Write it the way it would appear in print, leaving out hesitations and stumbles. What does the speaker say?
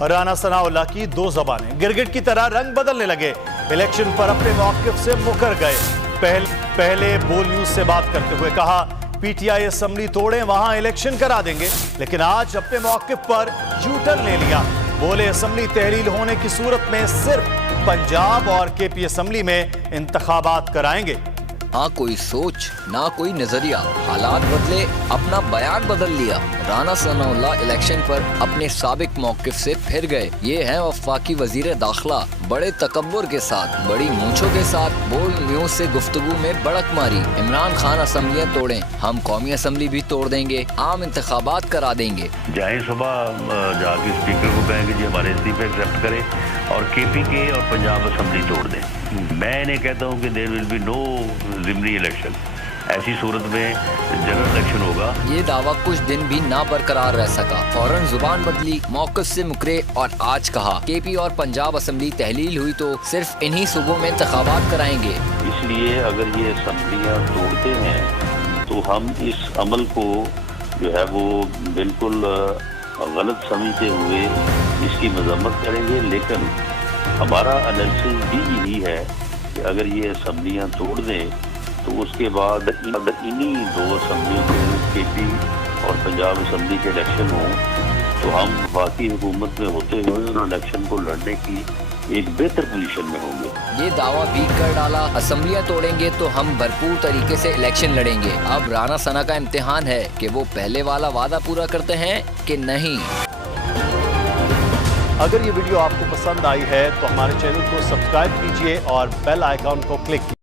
राना सनाउल्लाह की दो ज़बानें गिरगिट की तरह रंग बदलने लगे। इलेक्शन पर अपने मौक़िफ़ से मुकर गए। पहले बोल न्यूज़ से बात करते हुए कहा पीटीआई असेंबली तोड़ें वहां इलेक्शन करा देंगे, लेकिन आज अपने मौक़िफ़ पर यू टर्न ले लिया। बोले असेंबली तहलील होने की सूरत में सिर्फ पंजाब और केपी असेंबली में इंतखाबात कराएंगे। ना कोई सोच ना कोई नजरिया, हालात बदले, अपना बयान बदल लिया। राना सनाउल्लाह इलेक्शन पर अपने साबिक मौक़िफ़ से फिर गए। ये हैं वफाकी वजीर दाखिला, बड़े तकब्बुर के साथ, बड़ी मूंछों के साथ बोल न्यूज़ से गुफ्तगू में बड़क मारी। इमरान खान असेंबलियाँ तोड़ें, हम कौमी असेंबली भी तोड़ देंगे, आम इंतखाबात करा देंगे। जाए सुबह जाके स्पीकर को कहेंगे जी हमारे इस्तीफे एक्सेप्ट करें और केपी के और पंजाब असेंबली तोड़ दें। मैं इन्हें कहता हूँ कि देयर विल बी नो ज़िमनी इलेक्शन। ऐसी सूरत में जनरल इलेक्शन होगा। ये दावा कुछ दिन भी ना बरकरार रह सका। फौरन जुबान बदली, मौक़िफ़ से मुकरे और आज कहा केपी और पंजाब असेंबली तहलील हुई तो सिर्फ इन्हीं सूबों में इंतखाबात कराएंगे। इसलिए अगर ये असेंबलियाँ तोड़ते हैं तो हम इस अमल को जो है वो बिल्कुल गलत समझते हुए इसकी मजम्मत करेंगे, लेकिन हमारा एनालिसिस भी यही है कि अगर ये असेंबलियाँ तोड़ दें तो उसके बाद इन्हीं दो असेंबलियों के केपी और पंजाब असेंबली के इलेक्शन हों तो हम वफाकी हुकूमत में होते हुए उन इलेक्शन को लड़ने की एक बेहतर पोजीशन में होंगे। ये दावा भी कर डाला असेंबलियाँ तोड़ेंगे तो हम भरपूर तरीके से इलेक्शन लड़ेंगे। अब राना सना का इम्तिहान है कि वो पहले वाला वादा पूरा करते हैं कि नहीं। अगर ये वीडियो आपको पसंद आई है तो हमारे चैनल को सब्सक्राइब कीजिए और बेल आइकॉन को क्लिक कीजिए।